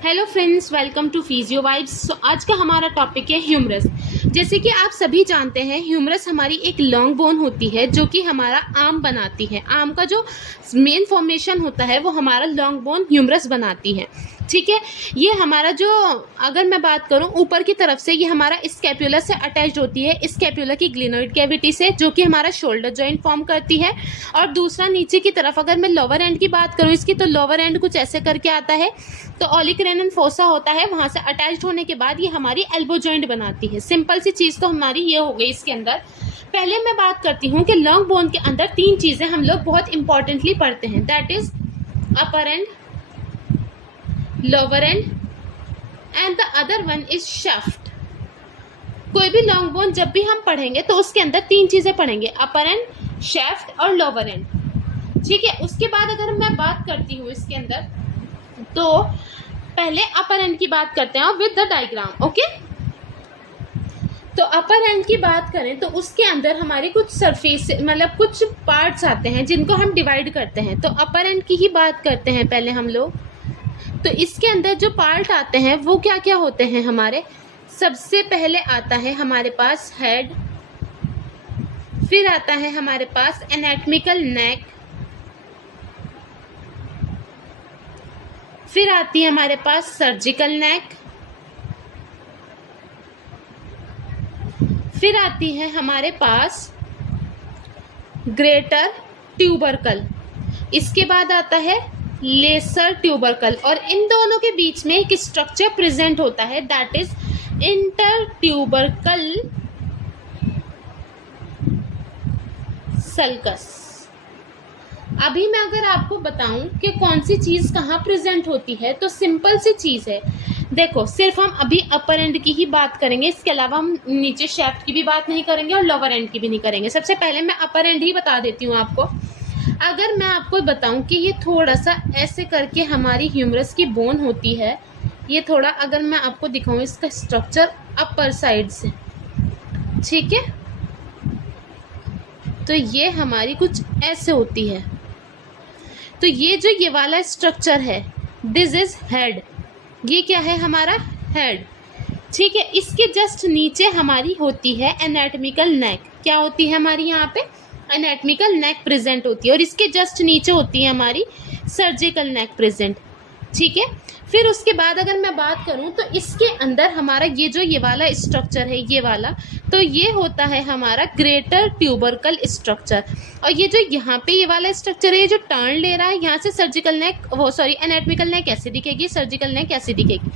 Hello friends, welcome to physio vibes. आज का हमारा टॉपिक है ह्यूमरस। जैसे कि आप सभी जानते हैं, ह्यूमरस हमारी एक लॉन्ग बोन होती है जो कि हमारा आर्म बनाती है। आर्म का जो मेन फॉर्मेशन होता है वो हमारा लॉन्ग बोन ह्यूमरस बनाती है। ठीक है, ये हमारा जो, अगर मैं बात करूं ऊपर की तरफ से, ये हमारा स्कैपुला से अटैच्ड होती है, स्कैपुला की ग्लिनोइड कैविटी से, जो कि हमारा शोल्डर जॉइंट फॉर्म करती है। और दूसरा नीचे की तरफ, अगर मैं लोअर एंड की बात करूं इसकी, तो लोअर एंड कुछ ऐसे करके आता है, तो ओलिक्रेनन फोसा होता है, वहां से अटैच्ड होने के बाद ये हमारी एल्बो जॉइंट बनाती है। सिंपल सी चीज तो हमारी ये हो गई इसके अंदर। पहले मैं बात करती हूँ कि लॉन्ग बोन के अंदर तीन चीजें हम लोग बहुत इंपॉर्टेंटली पढ़ते हैं, that is upper and, lower and and the other one is shaft. कोई भी लॉन्ग बोन जब भी हम पढ़ेंगे तो उसके अंदर तीन चीजें पढ़ेंगे, अपर एंड, शाफ्ट और लोअर एंड। ठीक है, उसके बाद अगर मैं बात करती हूँ इसके अंदर, तो पहले अपर एंड की बात करते हैं विद द डायग्राम। ओके, तो अपर एंड की बात करें तो उसके अंदर हमारे कुछ सरफेस, मतलब कुछ पार्ट्स आते हैं जिनको हम डिवाइड करते हैं। तो अपर एंड की ही बात करते हैं पहले हम लोग। तो इसके अंदर जो पार्ट आते हैं वो क्या क्या होते हैं हमारे। सबसे पहले आता है हमारे पास हेड, फिर आता है हमारे पास एनाटॉमिकल नेक, फिर आती है हमारे पास सर्जिकल नेक, फिर आती है हमारे पास ग्रेटर ट्यूबरकल, इसके बाद आता है लेसर ट्यूबरकल, और इन दोनों के बीच में एक स्ट्रक्चर प्रेजेंट होता है, that is inter tubercle sulcus. अभी मैं अगर आपको बताऊं कि कौन सी चीज कहाँ प्रेजेंट होती है, तो सिंपल सी चीज है। देखो, सिर्फ हम अभी अपर एंड की ही बात करेंगे, इसके अलावा हम नीचे शाफ्ट की भी बात नहीं करेंगे और लोअर एंड की भी नहीं करेंगे। सबसे पहले मैं अपर एंड ही बता देती हूँ आपको। अगर मैं आपको बताऊं कि ये थोड़ा सा ऐसे करके हमारी ह्यूमरस की बोन होती है, ये थोड़ा अगर मैं आपको दिखाऊं इसका स्ट्रक्चर अपर साइड से, ठीक है, तो ये हमारी कुछ ऐसे होती है। तो ये जो ये वाला स्ट्रक्चर है, दिस इज हेड, ये क्या है हमारा हेड। ठीक है, इसके जस्ट नीचे हमारी होती है एनाटॉमिकल नेक। क्या होती है हमारी यहाँ पे एनाटॉमिकल नेक प्रेजेंट होती है, और इसके जस्ट नीचे होती है हमारी सर्जिकल नेक प्रेजेंट। ठीक है, फिर उसके बाद अगर मैं बात करूं तो इसके अंदर हमारा ये जो ये वाला स्ट्रक्चर है, ये वाला, तो ये होता है हमारा ग्रेटर ट्यूबरकल स्ट्रक्चर। और ये जो यहाँ पे ये वाला स्ट्रक्चर है, ये जो टर्न ले रहा है यहाँ से सर्जिकल नेक, वो सॉरी एनाटॉमिकल नेक ऐसे दिखेगी, सर्जिकल नेक ऐसे दिखेगी,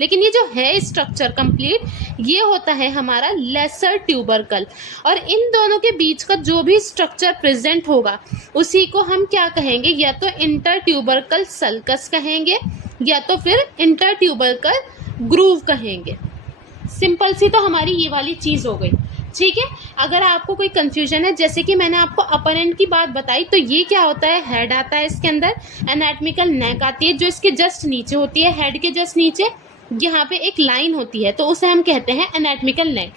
लेकिन ये जो है स्ट्रक्चर कंप्लीट, ये होता है हमारा लेसर ट्यूबरकल। और इन दोनों के बीच का जो भी स्ट्रक्चर प्रेजेंट होगा उसी को हम क्या कहेंगे, या तो इंटर ट्यूबरकल सल्कस कहेंगे या तो फिर इंटर ट्यूबरकल ग्रूव कहेंगे। सिंपल सी तो हमारी ये वाली चीज हो गई। ठीक है, अगर आपको कोई कंफ्यूजन है, जैसे कि मैंने आपको अपर एंड की बात बताई, तो ये क्या होता है, हेड आता है इसके अंदर, एनाटॉमिकल नेक आती है जो इसके जस्ट नीचे होती है, हेड के जस्ट नीचे यहाँ पे एक लाइन होती है, तो उसे हम कहते हैं एनाटॉमिकल नेक।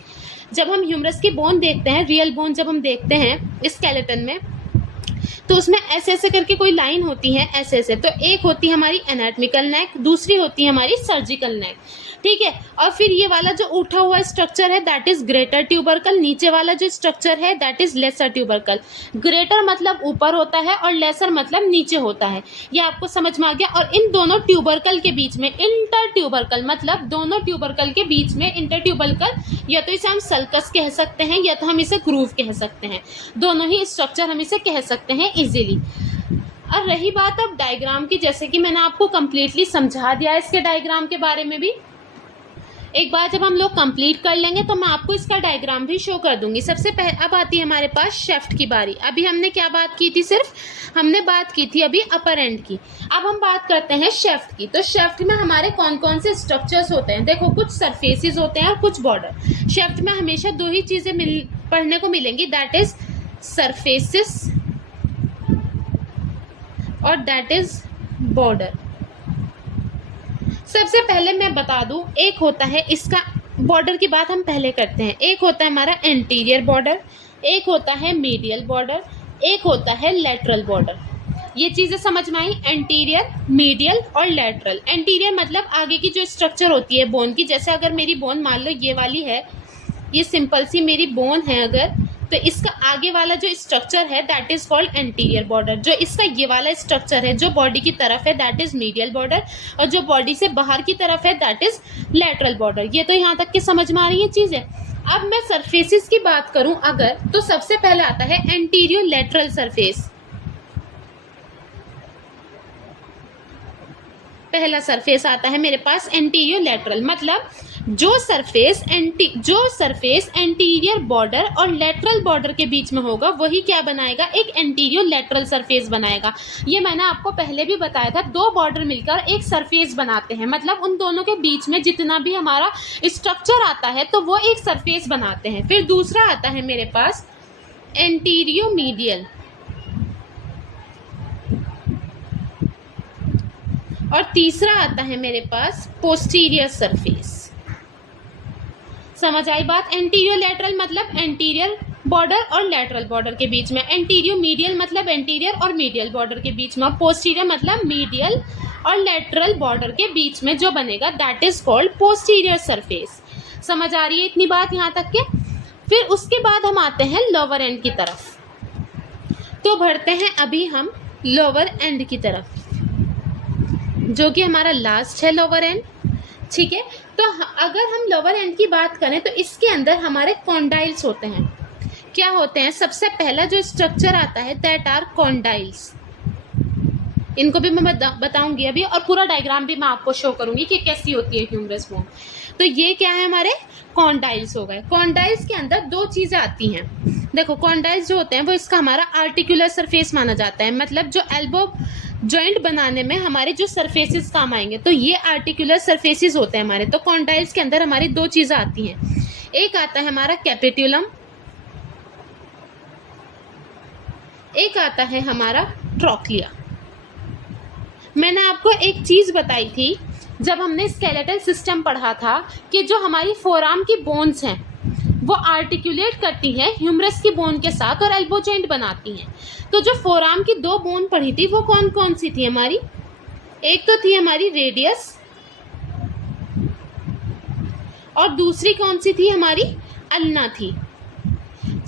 जब हम ह्यूमरस की बोन देखते हैं, रियल बोन जब हम देखते हैं स्केलेटन में, तो उसमें ऐसे ऐसे करके कोई लाइन होती है, ऐसे ऐसे। तो एक होती है हमारी एनाटॉमिकल नेक, दूसरी होती है हमारी सर्जिकल नेक। ठीक है, और फिर ये वाला जो उठा हुआ स्ट्रक्चर है दैट इज ग्रेटर ट्यूबरकल, नीचे वाला जो स्ट्रक्चर है that is lesser tubercle. Greater मतलब ऊपर होता है और लेसर मतलब नीचे होता है, ये आपको समझ में आ गया। और इन दोनों ट्यूबरकल के बीच में इंटर ट्यूबरकल, मतलब दोनों ट्यूबरकल के बीच में इंटर ट्यूबरकल, या तो इसे हम सल्कस कह सकते हैं या तो हम इसे ग्रूव कह सकते हैं, दोनों ही स्ट्रक्चर हम इसे कह सकते हैं इजीली। और रही बात अब डायग्राम की, जैसे कि मैंने आपको कंप्लीटली समझा दिया है इसके डायग्राम के बारे में भी। एक बार जब हम लोग कंप्लीट कर लेंगे तो मैं आपको इसका डायग्राम भी शो कर दूंगी। सबसे पहले अब आती है हमारे पास शाफ्ट की बारी। अभी हमने क्या बात की थी, सिर्फ हमने बात की थी अभी अपर एंड की। अब हम बात करते हैं शाफ्ट की। तो शाफ्ट में हमारे कौन कौन से स्ट्रक्चर्स होते हैं, देखो, कुछ सरफेसेस होते हैं और कुछ बॉर्डर। शाफ्ट में हमेशा दो ही चीजें पढ़ने को मिलेंगी, दैट इज सरफेसेस और दैट इज बॉर्डर। सबसे पहले मैं बता दूं, एक होता है इसका बॉर्डर की बात हम पहले करते हैं। एक होता है हमारा एंटीरियर बॉर्डर, एक होता है मीडियल बॉर्डर, एक होता है लेटरल बॉर्डर। ये चीजें समझ में आई, एंटीरियर, मीडियल और लैटरल। एंटीरियर मतलब आगे की जो स्ट्रक्चर होती है बोन की, जैसे अगर मेरी बोन मान लो ये वाली है, ये सिंपल सी मेरी बोन है अगर, तो इसका आगे वाला जो स्ट्रक्चर है that is called anterior border. जो इसका ये वाला स्ट्रक्चर है जो बॉडी की तरफ है दैट इज मीडियल बॉर्डर, और जो बॉडी से बाहर की तरफ है दैट इज लैटरल बॉर्डर। ये तो यहाँ तक के समझ में आ रही है चीजें। अब मैं सरफेसेस की बात करूं अगर, तो सबसे पहले आता है एंटीरियो लैटरल सरफेस। पहला सरफेस आता है मेरे पास एंटीरियर लैटरल, मतलब जो सरफेस एंटीरियर बॉर्डर और लैटरल बॉर्डर के बीच में होगा वही क्या बनाएगा, एक एंटीरियर लैटरल सरफेस बनाएगा। ये मैंने आपको पहले भी बताया था, दो बॉर्डर मिलकर एक सरफेस बनाते हैं, मतलब उन दोनों के बीच में जितना भी हमारा स्ट्रक्चर आता है तो वो एक सरफेस बनाते हैं। फिर दूसरा आता है मेरे पास एंटीरियो मीडियल, और तीसरा आता है मेरे पास पोस्टीरियर सरफेस। समझ आई बात। एंटीरियर लैटरल मतलब एंटीरियर बॉर्डर और लैटरल बॉर्डर के बीच में, एंटीरियर मीडियल मतलब एंटीरियर और मीडियल बॉर्डर के बीच में, पोस्टीरियर मतलब मीडियल और लैटरल बॉर्डर के बीच में जो बनेगा that is called posterior surface. समझ आ रही है इतनी बात यहाँ तक के। फिर उसके बाद हम आते हैं लोअर एंड की तरफ, तो बढ़ते हैं अभी हम लोअर एंड की तरफ, जो कि हमारा लास्ट है लोअर एंड। ठीक है, तो अगर हम लोअर एंड की बात करें तो इसके अंदर हमारे कॉन्डाइल्स होते हैं। क्या होते हैं, सबसे पहला जो स्ट्रक्चर आता है दैट आर कॉन्डाइल्स। इनको भी मैं बताऊंगी अभी, और पूरा डायग्राम भी मैं आपको शो करूंगी कि कैसी होती है ह्यूमरस बोन। तो ये क्या है, हमारे कॉन्डाइल्स हो गए। कॉन्डाइल्स के अंदर दो चीजें आती हैं। देखो कॉन्डाइल्स जो होते हैं वो इसका हमारा आर्टिकुलर सरफेस माना जाता है, मतलब जो एल्बो जॉइंट बनाने में हमारे जो सरफेसेस काम आएंगे, तो ये आर्टिकुलर सरफेसेस होते हैं हमारे। तो कॉन्डाइल्स के अंदर हमारी दो चीजें आती हैं, एक आता है हमारा कैपिट्यूलम, एक आता है हमारा ट्रोक्लिया। मैंने आपको एक चीज बताई थी जब हमने स्केलेटल सिस्टम पढ़ा था कि जो हमारी फोरआर्म की बोन्स हैं वो आर्टिकुलेट करती हैं ह्यूमरस की बोन के साथ और एल्बो जॉइंट बनाती हैं। तो जो फोरआर्म की दो बोन पढ़ी थी वो कौन कौन सी थी हमारी, एक तो थी हमारी रेडियस और दूसरी कौन सी थी हमारी, अल्ना थी।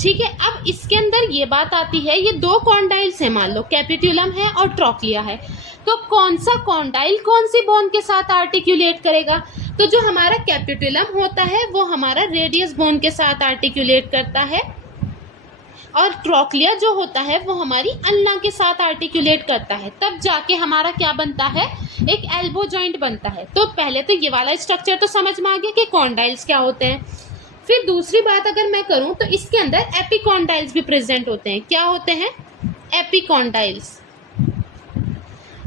ठीक है, अब इसके अंदर ये बात आती है, ये दो कॉन्डाइल्स हैं, मान लो कैपिट्यूलम है और ट्रोक्लिया है, तो कौन सा कॉन्डाइल कौन सी बोन के साथ आर्टिकुलेट करेगा। तो जो हमारा कैपिट्यूलम होता है वो हमारा रेडियस बोन के साथ आर्टिकुलेट करता है, और ट्रोक्लिया जो होता है वो हमारी अल्ना के साथ आर्टिकुलेट करता है। तब जाके हमारा क्या बनता है, एक एल्बो जॉइंट बनता है। तो पहले तो ये वाला स्ट्रक्चर तो समझ में आ गया कि कॉन्डाइल्स क्या होते हैं। फिर दूसरी बात अगर मैं करूं तो इसके अंदर एपिकॉन्डाइल्स भी प्रेजेंट होते हैं। क्या होते हैं, एपिकॉन्डाइल्स।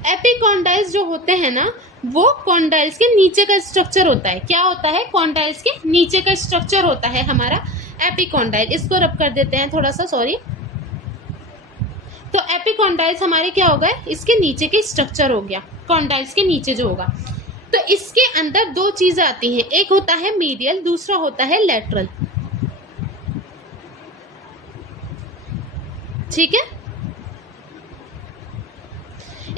एपिकॉन्डाइल्स जो होते हैं ना वो कॉन्डाइल्स के नीचे का स्ट्रक्चर होता है। क्या होता है, कॉन्डाइल्स के नीचे का स्ट्रक्चर होता है हमारा एपिकॉन्डाइल। इसको रब कर देते हैं थोड़ा सा, सॉरी। तो एपिकॉन्डाइल्स हमारे क्या हो गए, इसके नीचे के स्ट्रक्चर हो गया, कॉन्डाइल्स के नीचे जो होगा। तो इसके अंदर दो चीजें आती हैं, एक होता है मीडियल, दूसरा होता है लैटरल। ठीक है,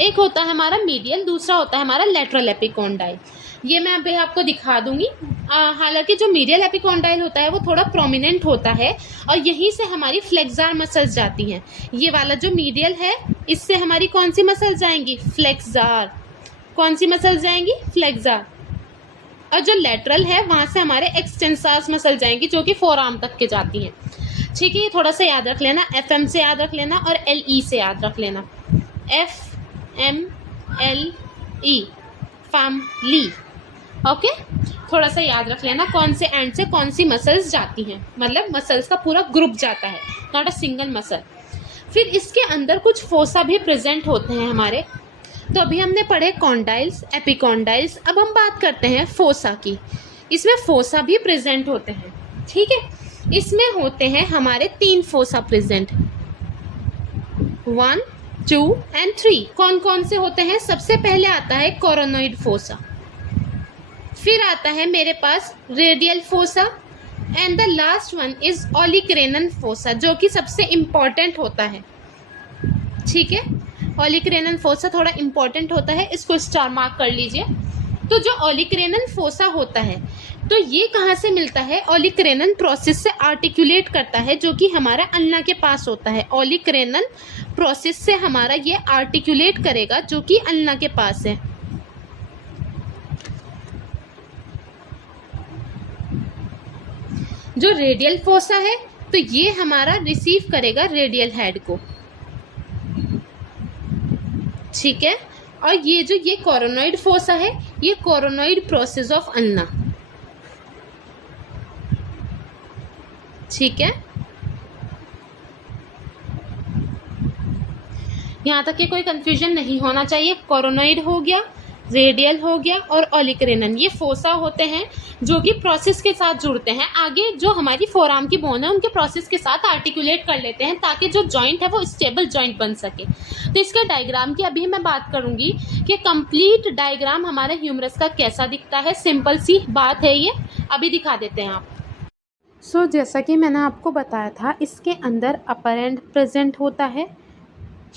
एक होता है हमारा मीडियल, दूसरा होता है हमारा लैटरल एपिकॉन्डाइल। ये मैं अभी आपको दिखा दूंगी। हालांकि जो मीडियल एपिकॉन्डाइल होता है वो थोड़ा प्रोमिनेंट होता है और यहीं से हमारी फ्लेक्जार मसल्स जाती हैं। ये वाला जो मीडियल है इससे हमारी कौन सी मसल्स जाएंगी, फ्लेक्जार। कौन सी मसल्स जाएंगी, फ्लेक्जार। और जो लैटरल है वहां से हमारे एक्सटेंसर्स मसल जाएंगी जो कि फोरआर्म तक के जाती हैं। ठीक है, ये थोड़ा सा याद रख लेना, FM से याद रख लेना और LE से याद रख लेना, FMLE, फैमिली। ओके, थोड़ा सा याद रख लेना कौन से एंड से कौन सी मसल्स जाती हैं, मतलब मसल्स का पूरा ग्रुप जाता है, नॉट अ सिंगल मसल। फिर इसके अंदर कुछ फोसा भी प्रेजेंट होते हैं हमारे। तो अभी हमने पढ़े कॉन्डाइल्स, एपिकॉन्डाइल्स, अब हम बात करते हैं फोसा की। इसमें फोसा भी प्रेजेंट होते हैं। ठीक है, इसमें होते हैं हमारे 3 फोसा प्रेजेंट, 1, 2 एंड 3। कौन कौन से होते हैं, सबसे पहले आता है कोरोनॉइड फोसा, फिर आता है मेरे पास radial fossa and the last one is olecranon fossa, जो कि सबसे इम्पॉर्टेंट होता है। ठीक है, ओलिक फोसा थोड़ा इंपॉर्टेंट होता है, इसको स्टार मार्क कर लीजिए। तो जो ओलिक फोसा होता है तो ये कहाँ से मिलता है? ओलिक प्रोसेस से आर्टिकुलेट करता है, जो कि हमारा अल्ना के पास होता है। ओलिक प्रोसेस से हमारा ये आर्टिकुलेट करेगा, जो कि अल्ना के पास है। जो रेडियल फोसा है तो ये हमारा रिसीव करेगा रेडियल हेड को, ठीक है। और ये जो ये कोरोनॉइड फोसा है, ये कोरोनॉइड प्रोसेस ऑफ अल्ना, ठीक है। यहाँ तक के कोई कंफ्यूजन नहीं होना चाहिए। कोरोनॉइड हो गया, रेडियल हो गया और ओलिक ये फोसा होते हैं जो कि प्रोसेस के साथ जुड़ते हैं। आगे जो हमारी फोरआर्म की बोन है उनके प्रोसेस के साथ आर्टिकुलेट कर लेते हैं, ताकि जो जॉइंट है वो स्टेबल जॉइंट बन सके। तो इसके डायग्राम की अभी मैं बात करूंगी कि कंप्लीट डायग्राम हमारे ह्यूमरस का कैसा दिखता है। सिंपल सी बात है ये, अभी दिखा देते हैं आप। जैसा कि मैंने आपको बताया था, इसके अंदर अपर एंड प्रेजेंट होता है,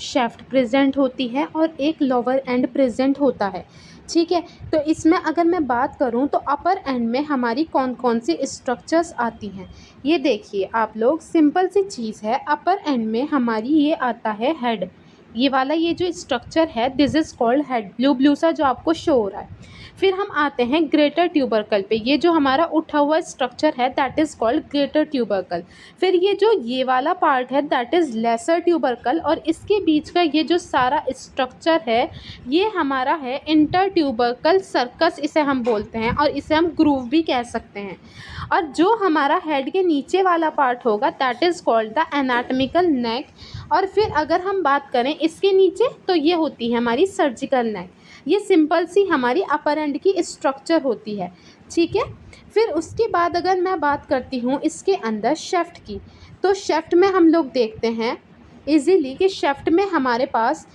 शेफ्ट प्रेजेंट होती है और एक लोअर एंड प्रेजेंट होता है, ठीक है। तो इसमें अगर मैं बात करूं तो अपर एंड में हमारी कौन कौन सी स्ट्रक्चर्स आती हैं, ये देखिए आप लोग। सिंपल सी चीज़ है, अपर एंड में हमारी ये आता है हेड। ये वाला ये जो स्ट्रक्चर है, this is called head, blue सा जो आपको शो हो रहा है। फिर हम आते हैं ग्रेटर ट्यूबरकल पे। ये जो हमारा उठा हुआ स्ट्रक्चर है that is called greater tubercle. फिर ये वाला पार्ट है दैट इज़ लेसर ट्यूबरकल, और इसके बीच का ये जो सारा स्ट्रक्चर है ये हमारा है इंटर ट्यूबरकल सर्कस, इसे हम बोलते हैं, और इसे हम ग्रूव भी कह सकते हैं। और जो हमारा हेड के नीचे वाला पार्ट होगा that is called the anatomical neck. और फिर अगर हम बात करें इसके नीचे तो ये होती है हमारी सर्जिकल नेक। ये सिंपल सी हमारी अपर एंड की स्ट्रक्चर होती है, ठीक है। फिर उसके बाद अगर मैं बात करती हूँ इसके अंदर शेफ्ट की, तो शेफ्ट में हम लोग देखते हैं इजीली कि शेफ्ट में हमारे पास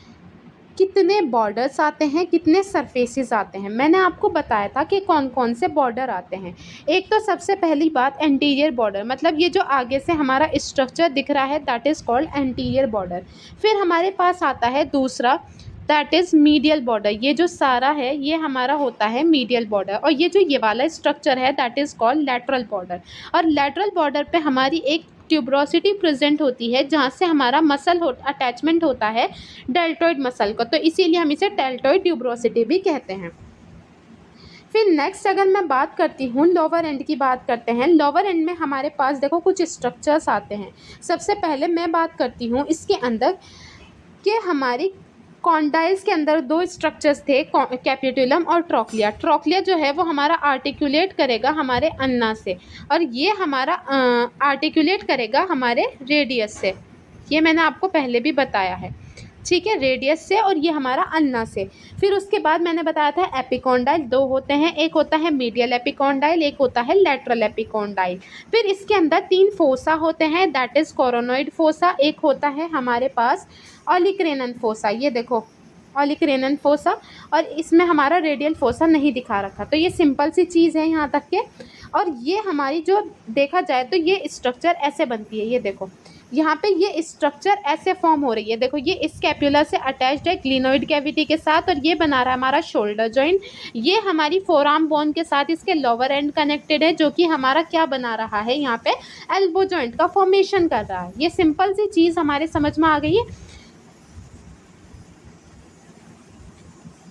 कितने बॉर्डर्स आते हैं, कितने सरफेसेस आते हैं। मैंने आपको बताया था कि कौन कौन से बॉर्डर आते हैं। एक तो सबसे पहली बात एंटीरियर बॉर्डर, मतलब ये जो आगे से हमारा स्ट्रक्चर दिख रहा है that is called anterior border. फिर हमारे पास आता है दूसरा दैट इज़ मीडियल बॉर्डर। ये जो सारा है ये हमारा होता है मीडियल बॉर्डर। और ये जो ये वाला स्ट्रक्चर है that is called lateral border. और लैटरल बॉर्डर पे हमारी एक ट्यूबरोसिटी प्रेजेंट होती है, जहाँ से हमारा मसल अटैचमेंट होता है डेल्टॉइड मसल को, तो इसीलिए हम इसे डेल्टॉइड ट्यूबरोसिटी भी कहते हैं। फिर नेक्स्ट अगर मैं बात करती हूँ लोअर एंड की बात करते हैं। लोअर एंड में हमारे पास देखो कुछ स्ट्रक्चर्स आते हैं। सबसे पहले मैं बात करती हूँ इसके अंदर कि हमारी कॉन्डाइल्स के अंदर दो स्ट्रक्चर्स थे, कैपिटुलम और ट्रोक्लिया। ट्रोक्लिया जो है वो हमारा आर्टिकुलेट करेगा हमारे अन्ना से, और ये हमारा आर्टिकुलेट करेगा हमारे रेडियस से। ये मैंने आपको पहले भी बताया है, ठीक है, रेडियस से, और ये हमारा अन्ना से। फिर उसके बाद मैंने बताया था एपिकॉन्डाइल दो होते हैं, एक होता है मीडियल एपिकॉन्डाइल, एक होता है लैटरल एपिकॉन्डाइल। फिर इसके अंदर तीन फोसा होते हैं दैट इज़ कोरोनॉइड फोसा, एक होता है हमारे पास ओलिक फोसा, ये देखो ओलिक फोसा, और इसमें हमारा रेडियल फोसा नहीं दिखा रखा। तो ये सिंपल सी चीज़ है यहाँ तक के। और ये हमारी जो देखा जाए तो ये स्ट्रक्चर ऐसे बनती है, ये देखो यहाँ पे ये स्ट्रक्चर ऐसे फॉर्म हो रही है। देखो ये स्कैपुला से अटैच्ड है ग्लिनोइड कैविटी के साथ, और ये बना रहा है हमारा शोल्डर जॉइंट। ये हमारी फोरआर्म बोन के साथ इसके लोअर एंड कनेक्टेड है, जो कि हमारा क्या बना रहा है, यहाँ पे एल्बो जॉइंट का फॉर्मेशन कर रहा है। ये सिंपल सी चीज़ हमारे समझ में आ गई है।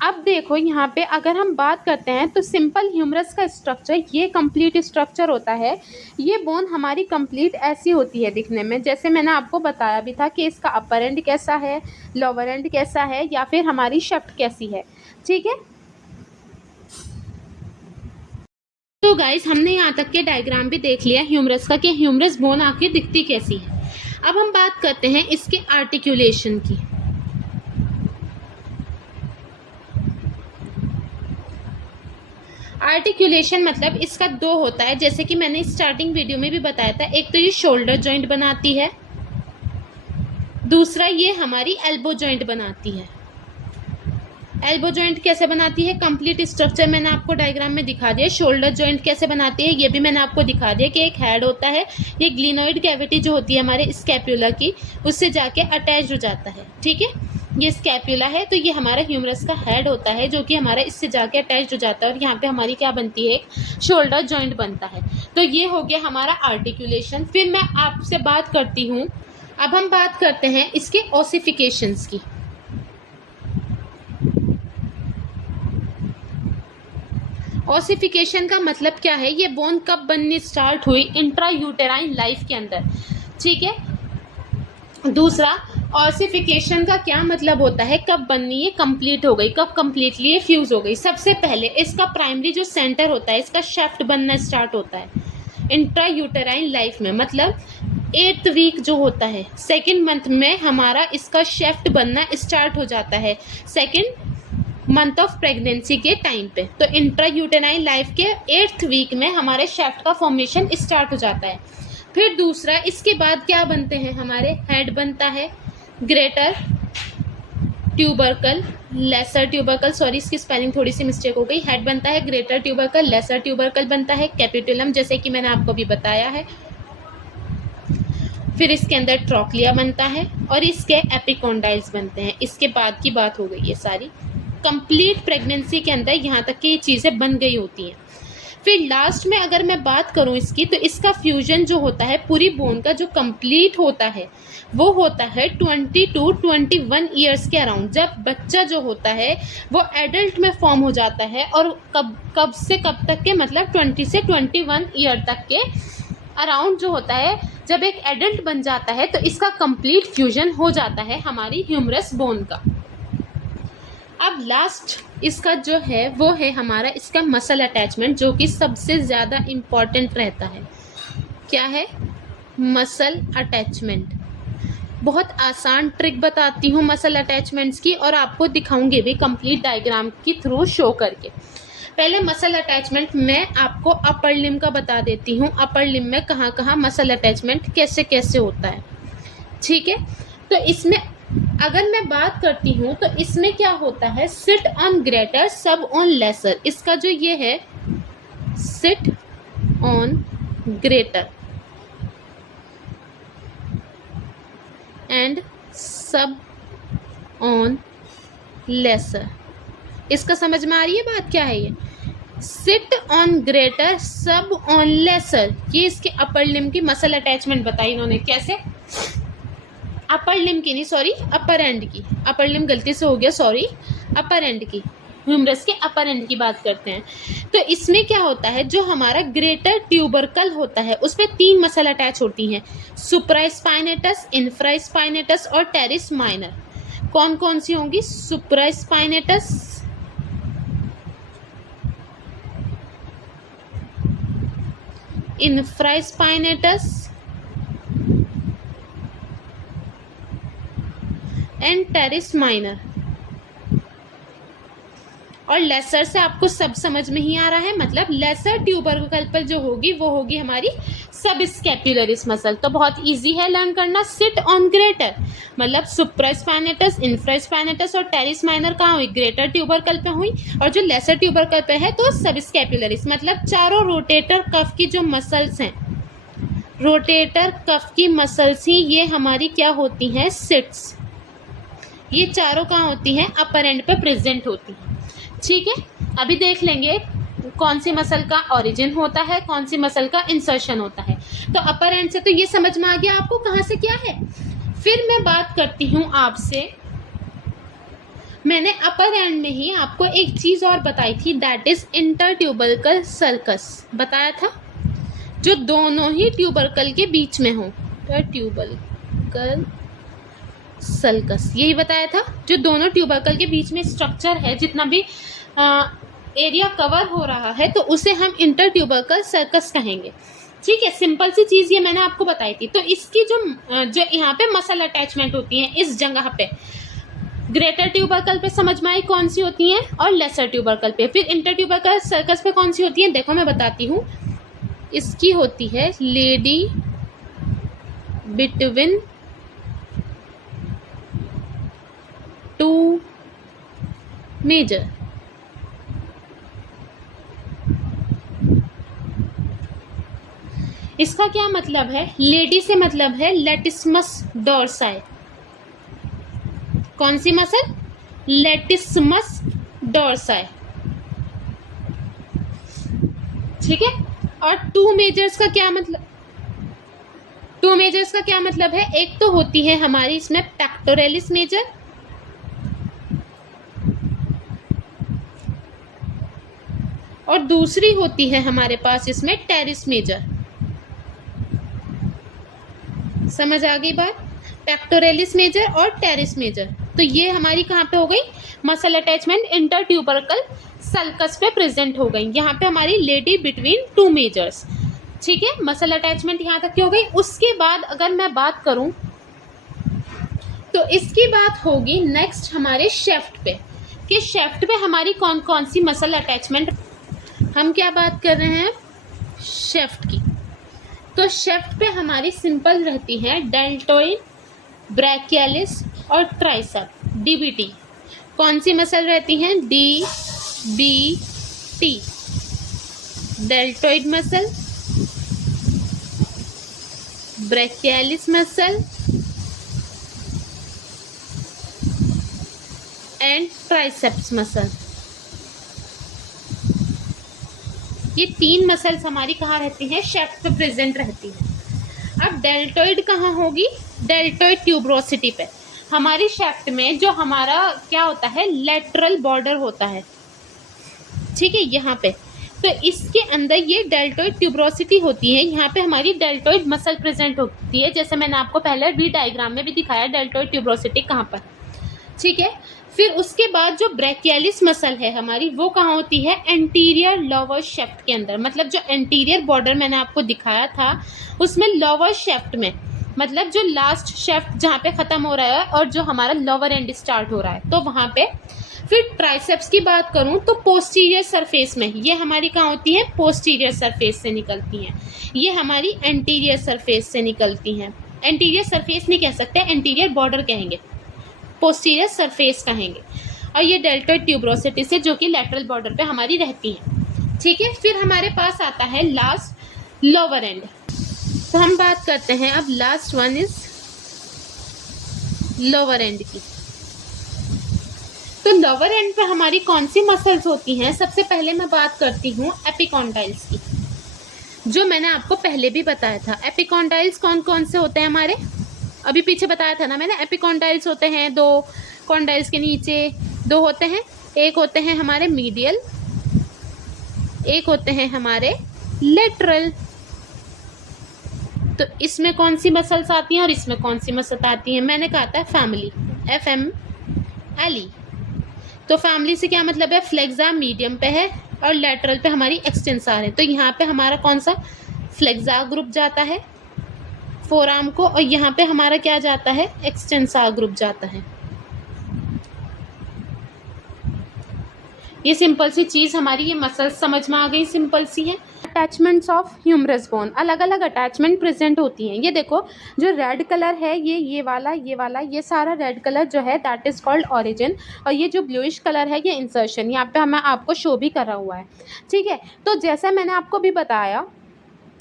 अब देखो यहाँ पे अगर हम बात करते हैं तो सिंपल ह्यूमरस का स्ट्रक्चर ये कंप्लीट स्ट्रक्चर होता है। ये बोन हमारी कंप्लीट ऐसी होती है दिखने में, जैसे मैंने आपको बताया भी था कि इसका अपर एंड कैसा है, लोअर एंड कैसा है, या फिर हमारी शेफ्ट कैसी है, ठीक है। तो गाइस हमने यहाँ तक के डायग्राम भी देख लिया ह्यूमरस का कि ह्यूमरस बोन आखिर दिखती कैसी है। अब हम बात करते हैं इसके आर्टिकुलेशन की। आर्टिकुलेशन मतलब इसका दो होता है, जैसे कि मैंने स्टार्टिंग वीडियो में भी बताया था। एक तो ये शोल्डर जॉइंट बनाती है, दूसरा ये हमारी एल्बो जॉइंट बनाती है। एल्बो जॉइंट कैसे बनाती है, कंप्लीट स्ट्रक्चर मैंने आपको डायग्राम में दिखा दिया। शोल्डर जॉइंट कैसे बनाती है ये भी मैंने आपको दिखा दिया कि एक हेड होता है, ये ग्लिनोइड कैविटी जो होती है हमारे स्कैपुला की, उससे जाके अटैच हो जाता है, ठीक है। ये स्कैपुला है, तो ये हमारा ह्यूमरस का हेड होता है जो कि हमारा इससे जाके अटैच हो जाता है और यहाँ पे हमारी क्या बनती है, एक शोल्डर जॉइंट बनता है। तो ये हो गया हमारा आर्टिकुलेशन। फिर मैं आपसे बात करती हूँ, अब हम बात करते हैं इसके ओसिफिकेशंस की। ओसिफिकेशन का मतलब क्या है, ये बोन कब बननी स्टार्ट हुई, इंट्रायूटेराइन लाइफ के अंदर, ठीक है। दूसरा, ऑसिफिकेशन का क्या मतलब होता है, कब बननी ये कंप्लीट हो गई, कब कंप्लीटली ये फ्यूज हो गई। सबसे पहले इसका प्राइमरी जो सेंटर होता है, इसका शेफ्ट बनना स्टार्ट होता है इंट्रायूटेराइन लाइफ में, मतलब 8th वीक जो होता है, 2nd मंथ में हमारा इसका शेफ्ट बनना स्टार्ट हो जाता है, 2nd मंथ ऑफ प्रेगनेंसी के टाइम पे। तो इंट्रायूटेराइन लाइफ के 8th वीक में हमारे शेफ्ट का फॉर्मेशन स्टार्ट हो जाता है। फिर दूसरा, इसके बाद क्या बनते हैं, हमारे हेड बनता है, greater tubercle, lesser tubercle, sorry इसकी स्पेलिंग थोड़ी सी मिस्टेक हो गई, हेड बनता है, ग्रेटर ट्यूबरकल, लेसर ट्यूबरकल बनता है, कैपिटुलम जैसे कि मैंने आपको भी बताया है। फिर इसके अंदर ट्रोक्लिया बनता है और इसके एपिकोंडाइल्स बनते हैं। इसके बाद की बात हो गई ये सारी, कंप्लीट प्रेगनेंसी के अंदर यहाँ तक कि ये चीज़ें बन गई होती हैं। फिर लास्ट में अगर मैं बात करूँ इसकी, तो इसका फ्यूजन जो होता है पूरी बोन का जो कंप्लीट होता है वो होता है 20 to 21 ईयर्स के अराउंड। जब बच्चा जो होता है वो एडल्ट में फॉर्म हो जाता है, और कब से कब तक के, मतलब 20 से 21 ईयर तक के अराउंड जो होता है, जब एक एडल्ट बन जाता है तो इसका कंप्लीट फ्यूजन हो जाता है हमारी ह्यूमरस बोन का। अब लास्ट इसका जो है वो है हमारा इसका मसल अटैचमेंट, जो कि सबसे ज़्यादा इम्पॉर्टेंट रहता है। क्या है, मसल अटैचमेंट। बहुत आसान ट्रिक बताती हूँ मसल अटैचमेंट्स की, और आपको दिखाऊंगी भी कंप्लीट डायग्राम के थ्रू शो करके। पहले मसल अटैचमेंट मैं आपको अपर लिम्ब का बता देती हूँ, अपर लिम्ब में कहाँ कहाँ मसल अटैचमेंट कैसे कैसे होता है, ठीक है। तो इसमें अगर मैं बात करती हूँ तो इसमें क्या होता है, सिट ऑन ग्रेटर सब ऑन लेसर। इसका जो ये है, सिट ऑन ग्रेटर एंड सब ऑन लेसर, इसका समझ में आ रही है बात क्या है। ये सिट ऑन ग्रेटर सब ऑन लेसर, ये इसके अपर लिम्ब की मसल अटैचमेंट बताई इन्होंने। कैसे, अपर लिम्ब की नहीं, सॉरी अपर एंड की, अपर लिम्ब गलती से हो गया, सॉरी, अपर एंड की, ह्यूमरस के अपर एंड की बात करते हैं। तो इसमें क्या होता है, जो हमारा ग्रेटर ट्यूबरकल होता है उस पर 3 मसल अटैच होती हैं, सुप्रास्पाइनेटस, इंफ्रास्पाइनेटस और टेरिस माइनर। कौन कौन सी होंगी, supraspinatus, infraspinatus and teres minor. और लेसर से आपको सब समझ में ही आ रहा है, मतलब लेसर ट्यूबरकल पर जो होगी वो होगी हमारी सब स्कैपुलरिस मसल। तो बहुत इजी है लर्न करना। सिट ऑन ग्रेटर मतलब सुप्रास्पाइनेटस, इंफ्रास्पाइनेटस और टेरिस माइनर कहाँ हुई, ग्रेटर ट्यूबरकल पे हुई। और जो लेसर ट्यूबरकल पे है तो सब स्कैपुलरिस, मतलब चारों रोटेटर कफ की जो मसल्स हैं, रोटेटर कफ की मसल्स ही ये हमारी क्या होती हैं, सिट्स। ये चारों कहाँ होती हैं, अपर एंड पे प्रेजेंट होती हैं, ठीक है। अभी देख लेंगे कौन सी मसल का ओरिजिन होता है, कौन सी मसल का इंसर्शन होता है। तो अपर एंड से तो ये समझ में आ गया आपको कहाँ से क्या है। फिर मैं बात करती हूँ आपसे, मैंने अपर एंड में ही आपको एक चीज और बताई थी, दैट इज इंटरट्यूबरकल सर्कस बताया था, जो दोनों ही ट्यूबरकल के बीच में हो। इंटरट्यूबरकल सर्कस यही बताया था, जो दोनों ट्यूबरकल के बीच में स्ट्रक्चर है, जितना भी एरिया कवर हो रहा है तो उसे हम इंटरट्यूबरकल सर्कस कहेंगे, ठीक है। सिंपल सी चीज़ ये मैंने आपको बताई थी। तो इसकी जो यहाँ पे मसल अटैचमेंट होती है इस जगह पे, ग्रेटर ट्यूबरकल पे समझ में आई कौन सी होती हैं, और लेसर ट्यूबरकल पे। फिर इंटरट्यूबरकल सर्कस पे कौन सी होती है, देखो मैं बताती हूँ। इसकी होती है लेडी बिटवीन 2 मेजर, इसका क्या मतलब है, लेडी से मतलब है लेटिस्मस डोर्साई, कौन सी मसल? लेटिसमस डोर्साई, ठीक है। और टू मेजर्स का क्या मतलब? टू मेजर्स का क्या मतलब है? एक तो होती है हमारी इसमें पेक्टोरेलिस मेजर, और दूसरी होती है हमारे पास इसमें टेरिस मेजर। समझ आ गई बात? पेक्टोरेलिस मेजर और टेरिस मेजर। तो ये हमारी कहाँ पे हो गई? मसल अटैचमेंट इंटरट्यूबरकल सल्कस पे प्रेजेंट हो गई। यहाँ पे हमारी लेडी बिटवीन टू मेजर्स, ठीक है। मसल अटैचमेंट यहाँ तक की हो गई। उसके बाद अगर मैं बात करूं तो इसकी बात होगी नेक्स्ट हमारे शेफ्ट पे, कि शेफ्ट पे हमारी कौन कौन सी मसल अटैचमेंट। हम क्या बात कर रहे हैं? शेफ्ट की। तो शेफ्ट पे हमारी सिंपल रहती है डेल्टोइड, ब्रैकियलिस और ट्राइसेप, डीबीटी। कौन सी मसल रहती हैं? D B T, deltoid muscle, brachialis muscle and triceps muscle. ये तीन मसल्स हमारी कहाँ रहती हैं? शेफ्ट पे प्रेजेंट रहती है। अब डेल्टोइड कहाँ होगी? डेल्टोइड ट्यूबरोसिटी पे। हमारी शेफ्ट में जो हमारा क्या होता है? लेटरल बॉर्डर होता है, ठीक है, यहाँ पे। तो इसके अंदर ये डेल्टोइड ट्यूबरोसिटी होती है। यहाँ पे हमारी डेल्टोइड मसल प्रेजेंट होती है, जैसे मैंने आपको पहले भी डायग्राम में भी दिखाया डेल्टोइड ट्यूबरोसिटी कहाँ पर, ठीक है। फिर उसके बाद जो ब्रैकियलिस मसल है हमारी, वो कहाँ होती है? एंटीरियर लोअर शेफ्ट के अंदर। मतलब जो एंटीरियर बॉर्डर मैंने आपको दिखाया था उसमें लोअर शेफ्ट में, मतलब जो लास्ट शेफ्ट जहाँ पे खत्म हो रहा है और जो हमारा लोअर एंड स्टार्ट हो रहा है, तो वहाँ पे। फिर ट्राइसेप्स की बात करूँ तो पोस्टीरियर सरफेस में, ये हमारी कहाँ होती है? पोस्टीरियर सरफेस से निकलती हैं। ये हमारी एंटीरियर सरफेस से निकलती हैं। एंटीरियर सरफेस नहीं कह सकते, एंटीरियर बॉर्डर कहेंगे, पोस्टीरियर सरफेस कहेंगे। और ये डेल्टोइड ट्यूबरोसिटी से जो कि लेटरल बॉर्डर पे हमारी रहती है, ठीक है। फिर हमारे पास आता है लास्ट लोअर एंड। तो हम बात करते हैं अब last one is lower and की। तो लोअर एंड पे हमारी कौन सी मसल्स होती हैं? सबसे पहले मैं बात करती हूँ एपिकॉन्डाइल्स की, जो मैंने आपको पहले भी बताया था। एपिकॉन्डाइल्स कौन कौन से होते हैं हमारे? अभी पीछे बताया था ना मैंने। एपिकॉन्डाइल्स होते हैं दो, कॉन्डाइल्स के नीचे दो होते हैं। एक होते हैं हमारे मीडियल, एक होते हैं हमारे लेटरल। तो इसमें कौन सी मसल्स आती हैं और इसमें कौन सी मसल आती हैं? मैंने कहा था फैमिली, FMLE। तो फैमिली से क्या मतलब है? फ्लेक्सा मीडियम पे है और लेटरल पे हमारी एक्सटेंसर है। तो यहाँ पे हमारा कौन सा? फ्लेक्सा ग्रुप जाता है फोरआर्म को, और यहाँ पे हमारा क्या जाता है? एक्सटेंसर ग्रुप जाता है। ये सिंपल सी चीज़ हमारी, ये मसल्स समझ में आ गई, सिंपल सी है। अटैचमेंट्स ऑफ ह्यूमरस बोन, अलग अलग अटैचमेंट प्रेजेंट होती हैं। ये देखो, जो रेड कलर है ये वाला, ये सारा रेड कलर जो है दैट इज़ कॉल्ड ऑरिजिन, और ये जो ब्लूइश कलर है ये इंसर्शन। यहाँ पे हमें आपको शो भी करा हुआ है, ठीक है। तो जैसा मैंने आपको भी बताया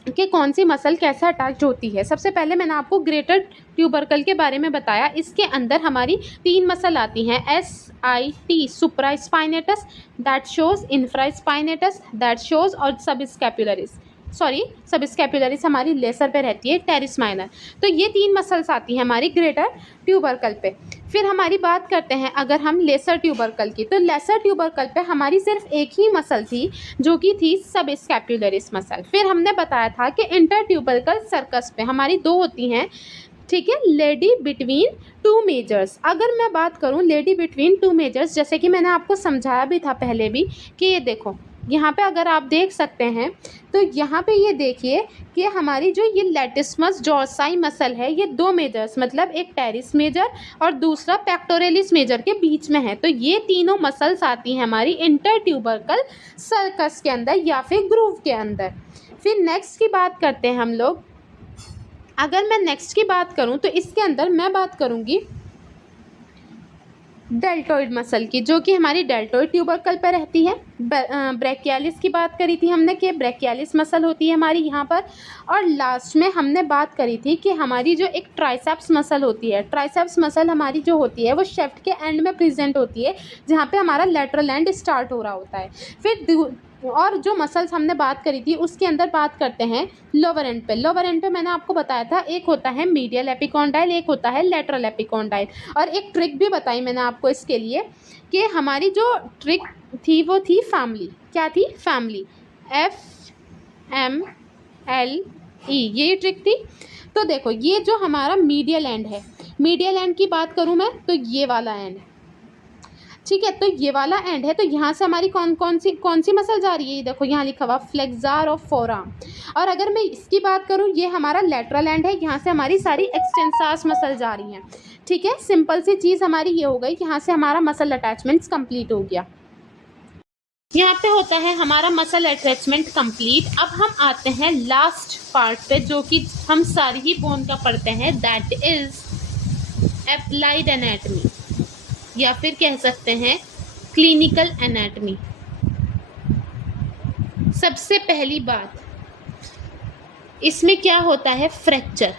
कि कौन सी मसल कैसे अटैच होती है। सबसे पहले मैंने आपको ग्रेटर ट्यूबरकल के बारे में बताया। इसके अंदर हमारी तीन मसल आती हैं, SIT supraspinatus that shows, infraspinatus that shows, और सबस्कैपुलरिस हमारी लेसर पे रहती है, टेरिस माइनर। तो ये तीन मसल्स आती हैं हमारी ग्रेटर ट्यूबरकल पे। फिर हमारी बात करते हैं अगर हम लेसर ट्यूबरकल की, तो लेसर ट्यूबरकल पे हमारी सिर्फ एक ही मसल थी जो कि थी सबस्कैपुलरिस मसल। फिर हमने बताया था कि इंटर ट्यूबरकल सर्कस पे हमारी दो होती हैं, ठीक है, लेडी बिटवीन टू मेजर्स। अगर मैं बात करूं लेडी बिटवीन टू मेजर्स, जैसे कि मैंने आपको समझाया भी था पहले भी, कि ये देखो यहाँ पे अगर आप देख सकते हैं तो यहाँ पे ये देखिए कि हमारी जो ये लेटिसमस डोर्साई मसल है ये दो मेजर्स, मतलब एक टेरिस मेजर और दूसरा पेक्टोरेलिस मेजर के बीच में है। तो ये तीनों मसल्स आती हैं हमारी इंटरट्यूबरकल सर्कस के अंदर या फिर ग्रूव के अंदर। फिर नेक्स्ट की बात करते हैं हम लोग। अगर मैं नेक्स्ट की बात करूं तो इसके अंदर मैं बात करूंगी डेल्टोइड मसल की, जो कि हमारी डेल्टोइड ट्यूबरकल पर रहती है। ब्रैकियालिस की बात करी थी हमने कि ब्रैकियालिस मसल होती है हमारी यहाँ पर। और लास्ट में हमने बात करी थी कि हमारी जो एक ट्राइसेप्स मसल होती है, ट्राइसेप्स मसल हमारी जो होती है वो शेफ्ट के एंड में प्रेजेंट होती है, जहाँ पे हमारा लेटरल एंड स्टार्ट हो रहा होता है। फिर और जो मसल्स हमने बात करी थी उसके अंदर बात करते हैं लोअर एंड पे। लोअर एंड पे मैंने आपको बताया था एक होता है मीडियल एपिकॉन्डाइल, एक होता है लेटरल एपिकॉन्डाइल। और एक ट्रिक भी बताई मैंने आपको इसके लिए कि हमारी जो ट्रिक थी वो थी फैमिली। क्या थी? फैमिली, FMLE, ये ट्रिक थी। तो देखो ये जो हमारा मीडियल एंड है, मीडियल एंड की बात करूँ मैं तो ये वाला एंड, ठीक है। तो ये वाला एंड है, तो यहाँ से हमारी कौन सी मसल जा रही है? ये देखो यहाँ लिखा हुआ फ्लेक्सर ऑफ फोरआर्म। और अगर मैं इसकी बात करूँ, ये हमारा लेटरल एंड है, यहाँ से हमारी सारी एक्सटेंसर्स मसल जा रही हैं, ठीक है। सिंपल सी चीज़ हमारी ये हो गई, यहाँ से हमारा मसल अटैचमेंट्स कंप्लीट हो गया। यहाँ पे होता है हमारा मसल अटैचमेंट कंप्लीट। अब हम आते हैं लास्ट पार्ट पे, जो कि हम सारी ही बोन का पढ़ते हैं, दैट इज एप्लाइड एनाटमी, या फिर कह सकते हैं क्लिनिकल एनाटमी। सबसे पहली बात इसमें क्या होता है? फ्रैक्चर।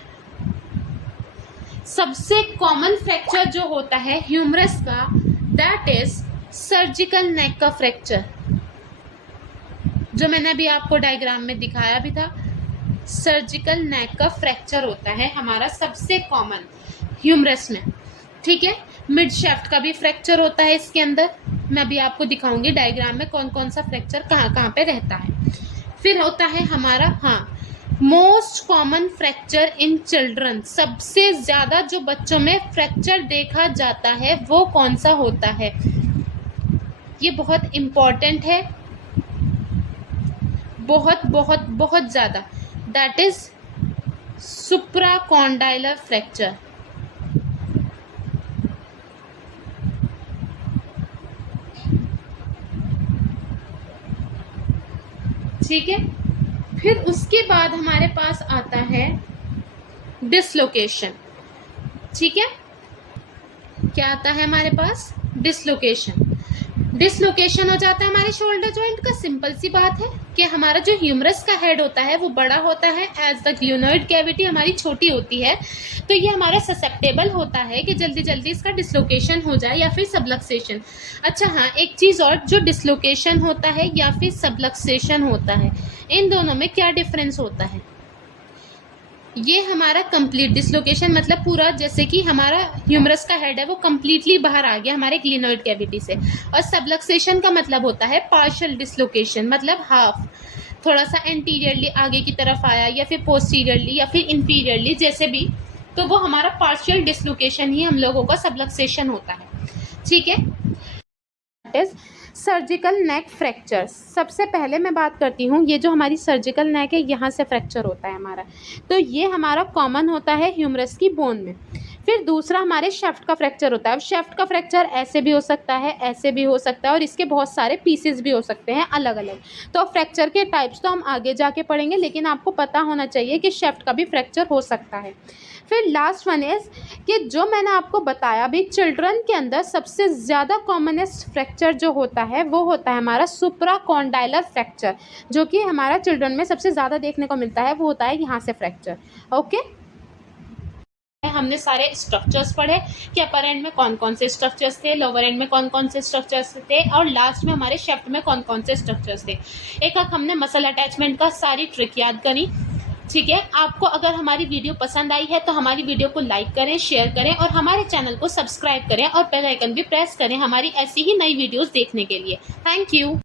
सबसे कॉमन फ्रैक्चर जो होता है ह्यूमरस का, दैट इज सर्जिकल नेक का फ्रैक्चर, जो मैंने अभी आपको डायग्राम में दिखाया भी था। सर्जिकल नेक का फ्रैक्चर होता है हमारा सबसे कॉमन ह्यूमरस में, ठीक है। मिड शेफ्ट का भी फ्रैक्चर होता है इसके अंदर, मैं अभी आपको दिखाऊंगी डायग्राम में कौन कौन सा फ्रैक्चर कहाँ कहाँ पे रहता है। फिर होता है हमारा most common fracture in children, सबसे ज़्यादा जो बच्चों में फ्रैक्चर देखा जाता है वो कौन सा होता है? ये बहुत इम्पॉर्टेंट है, बहुत बहुत बहुत ज़्यादा, दैट इज सुप्राकॉन्डाइलर फ्रैक्चर। ठीक है। फिर उसके बाद हमारे पास आता है डिसलोकेशन, ठीक है। क्या आता है हमारे पास? डिसलोकेशन। डिसलोकेशन हो जाता है हमारे शोल्डर जॉइंट का। सिंपल सी बात है कि हमारा जो ह्यूमरस का हेड होता है वो बड़ा होता है, एज द ग्लिनोइड कैविटी हमारी छोटी होती है, तो ये हमारा ससेप्टेबल होता है कि जल्दी जल्दी इसका डिसलोकेशन हो जाए या फिर सबलक्सेशन। अच्छा हाँ, एक चीज़ और, जो डिसलोकेशन होता है या फिर सबलक्सेशन होता है, इन दोनों में क्या डिफरेंस होता है? ये हमारा कंप्लीट डिसलोकेशन मतलब पूरा, जैसे कि हमारा ह्यूमरस का हेड है वो कंप्लीटली बाहर आ गया हमारे ग्लिनोइड कैविटी से, और सबलक्सेशन का मतलब होता है पार्शियल डिसलोकेशन, मतलब हाफ, थोड़ा सा एंटीरियरली आगे की तरफ आया या फिर पोस्टीरियरली या फिर इंफीरियरली, जैसे भी, तो वो हमारा पार्शियल डिसलोकेशन ही हम लोगों का सबलक्सेशन होता है, ठीक है। Surgical neck fracture. सबसे पहले मैं बात करती हूँ, ये जो हमारी सर्जिकल नेक है यहाँ से फ्रैक्चर होता है हमारा, तो ये हमारा कॉमन होता है ह्यूमरस की बोन में। फिर दूसरा हमारे शेफ्ट का फ्रैक्चर होता है। अब शेफ्ट का फ्रैक्चर ऐसे भी हो सकता है, ऐसे भी हो सकता है, और इसके बहुत सारे पीसेस भी हो सकते हैं अलग अलग। तो फ्रैक्चर के टाइप्स तो हम आगे जाके पढ़ेंगे, लेकिन आपको पता होना चाहिए कि शेफ्ट का भी फ्रैक्चर हो सकता है। फिर लास्ट वन इज़ कि जो मैंने आपको बताया भी, चिल्ड्रन के अंदर सबसे ज़्यादा कॉमनेस्ट फ्रैक्चर जो होता है वो होता है हमारा सुप्राकॉन्डाइलर फ्रैक्चर, जो कि हमारा चिल्ड्रन में सबसे ज़्यादा देखने को मिलता है, वो होता है यहाँ से फ्रैक्चर। ओके, हमने सारे स्ट्रक्चर्स पढ़े कि अपर एंड में कौन कौन से स्ट्रक्चर्स थे, लोअर एंड में कौन कौन से स्ट्रक्चर्स थे, और लास्ट में हमारे शेफ्ट में कौन कौन से स्ट्रक्चर्स थे। एक हमने मसल अटैचमेंट का सारी ट्रिक याद करी, ठीक है। आपको अगर हमारी वीडियो पसंद आई है तो हमारी वीडियो को लाइक करें, शेयर करें, और हमारे चैनल को सब्सक्राइब करें, और बेल आइकन भी प्रेस करें हमारी ऐसी ही नई वीडियोस देखने के लिए। Thank you.